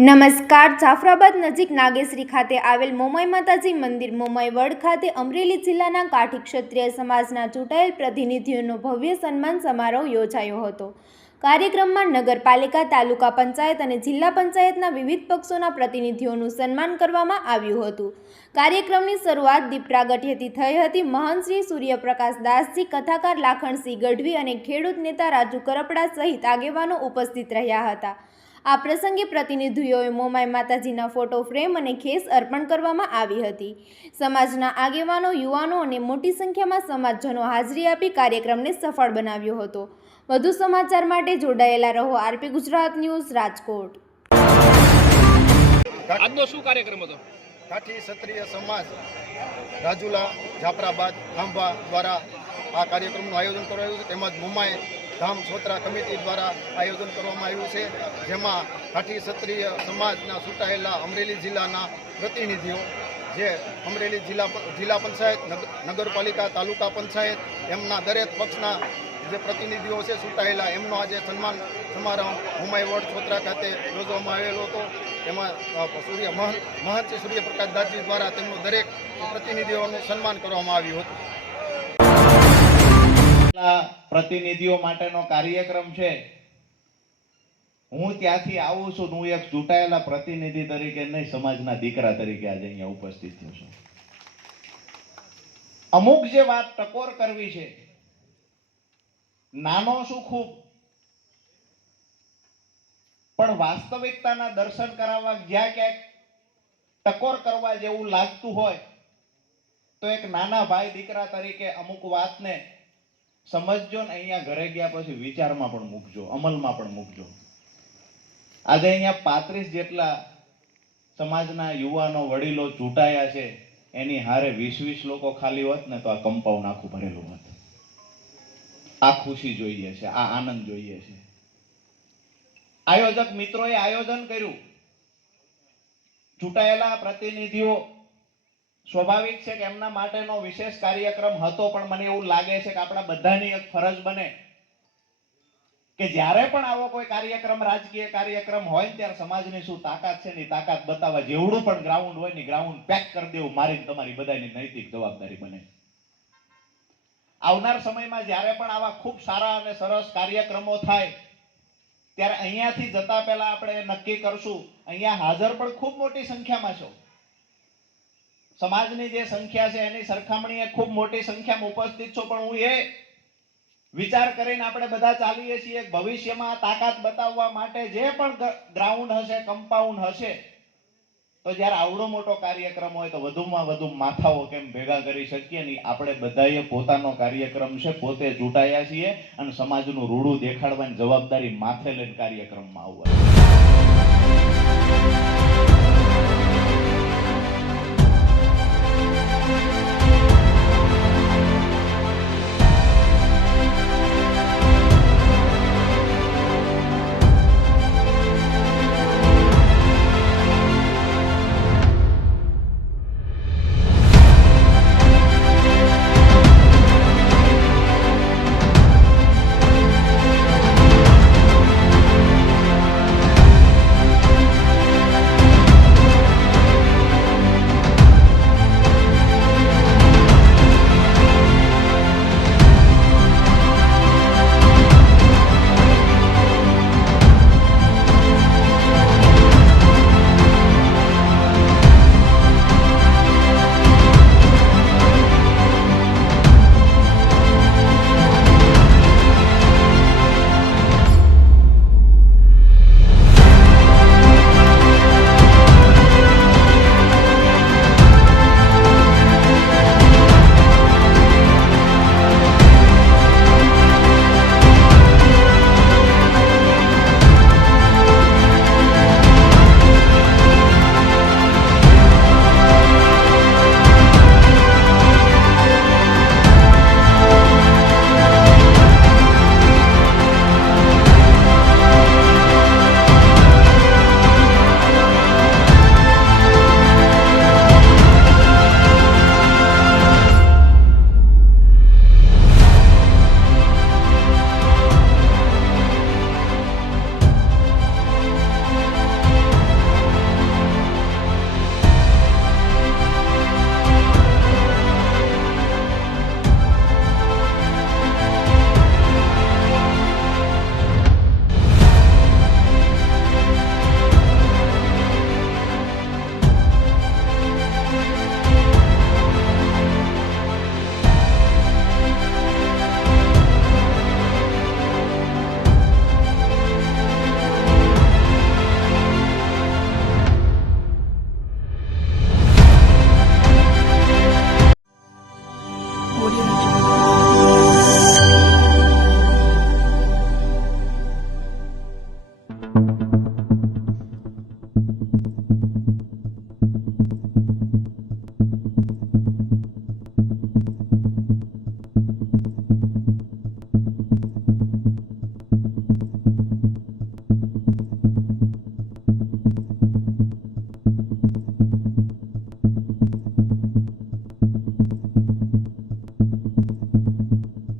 નમસ્કાર. જાફરાબાદ નજીક નાગેશ્રી ખાતે આવેલ મોમાઈ માતાજી મંદિર મોમાઈ વડ ખાતે અમરેલી જિલ્લાના કાઠી ક્ષત્રિય સમાજના ચૂંટાયેલ પ્રતિનિધિઓનો ભવ્ય સન્માન સમારોહ યોજાયો હતો. કાર્યક્રમમાં નગરપાલિકા, તાલુકા પંચાયત અને જિલ્લા પંચાયતના વિવિધ પક્ષોના પ્રતિનિધિઓનું સન્માન કરવામાં આવ્યું હતું. કાર્યક્રમની શરૂઆત દીપ પ્રાગટ્યથી થઈ હતી. મહંત શ્રી સૂર્યપ્રકાશ દાસજી, કથાકાર લાખણસિંહ ગઢવી અને ખેડૂત નેતા રાજુ કરપડા સહિત આગેવાનો ઉપસ્થિત રહ્યા હતા. આ પ્રસંગે પ્રતિનિધિઓએ મોમાઈ માતાજીના ફોટો ફ્રેમ અને ખેસ અર્પણ કરવામાં આવી હતી. સમાજના આગેવાનો, યુવાનો અને મોટી સંખ્યામાં સમાજજનો હાજરી આપી કાર્યક્રમને સફળ બનાવ્યો હતો. વધુ સમાચાર માટે જોડાયેલા રહો આરપી ગુજરાત ન્યૂઝ, રાજકોટ. આજનો શું કાર્યક્રમ હતો? કાઠી ક્ષત્રિય સમાજ રાજુલા, જાફરાબાદ, ખાંભા દ્વારા આ કાર્યક્રમનું આયોજન કરાયું છે. તેમજ મોમાઈ ધામ સોત્રા કમિટી દ્વારા આયોજન કરવામાં આવ્યું છે, જેમાં કાઠી ક્ષત્રિય સમાજના ચૂંટાયેલા અમરેલી જિલ્લાના પ્રતિનિધિઓ, જે અમરેલી જિલ્લા પંચાયત, નગરપાલિકા, તાલુકા પંચાયત, એમના દરેક પક્ષના જે પ્રતિનિધિઓ છે ચૂંટાયેલા, એમનો આજે સન્માન સમારોહ મોમાઈ વડ સોત્રા ખાતે યોજવામાં આવેલો હતો. એમાં મહંત સૂર્યપ્રકાશ દાસજી દ્વારા તેમનું દરેક પ્રતિનિધિઓનું સન્માન કરવામાં આવ્યું હતું. પ્રતિનિધિઓ માટેનો કાર્યક્રમ છે. હું ત્યાંથી આવું છું. હું એક ચૂંટાયેલા પ્રતિનિધિ તરીકે નહીં, સમાજના દીકરા તરીકે આજે અહીંયા ઉપસ્થિત થયો છું. અમુક જે વાત ટકોર કરવી છે, નાનો શું ખૂબ, પણ વાસ્તવિકતાના દર્શન કરાવવા જ્યાં ક્યાંક ટકોર કરવા જેવું લાગતું હોય તો એક નાના ભાઈ દીકરા તરીકે અમુક વાતને સમજજો ને અહીંયા ઘરે ગયા પછી વિચારમાં પણ મૂકજો, અમલમાં પણ મૂકજો. આજે અહીંયા 35 જેટલા સમાજના યુવાનો, વડીલો ચૂંટાયા છે. એની હારે 20 લોકો ખાલી હોત ને તો આ કમ્પાઉન્ડ આખું ભરેલું હોત. આ ખુશી જોઈએ છે, આ આનંદ જોઈએ છે. આયોજક મિત્રોએ આયોજન કર્યું. ચૂંટાયેલા પ્રતિનિધિઓ, સ્વાભાવિક છે કે એમના માટેનો વિશેષ કાર્યક્રમ હતો, પણ મને એવું લાગે છે કે આપણા બધાની એક ફરજ બને કે જ્યારે પણ આવો કોઈ કાર્યક્રમ, રાજકીય કાર્યક્રમ હોય ને, ત્યારે સમાજની શું તાકાત છે ને તાકાત બતાવવા જેવડું પણ ગ્રાઉન્ડ હોય ને ગ્રાઉન્ડ પેક કરી દેવું મારી તમારી બધાની નૈતિક જવાબદારી બને. આવનાર સમયમાં જ્યારે પણ આવા ખૂબ સારા અને સરસ કાર્યક્રમો થાય ત્યારે અહીંયાથી જતા પહેલા આપણે નક્કી કરશું. અહીંયા હાજર પણ ખૂબ મોટી સંખ્યામાં છો. સમાજની જે સંખ્યા છે એની સરખામણીએ ખૂબ મોટી સંખ્યામાં ઉપસ્થિત છો, પણ હું એ વિચાર કરીને આપણે બધા ચાલીએ છીએ ભવિષ્યમાં તાકાત બતાવવા માટે જે પણ ગ્રાઉન્ડ હશે, કમ્પાઉન્ડ હશે, તો જ્યારે આવડો મોટો કાર્યક્રમ હોય તો વધુમાં વધુ માથાઓ કેમ ભેગા કરી શકીએ ને. આપણે બધાએ પોતાનો કાર્યક્રમ છે, પોતે ચૂંટાયા છીએ અને સમાજનું રૂડું દેખાડવાની જવાબદારી માથે લઈને કાર્યક્રમમાં આવવા.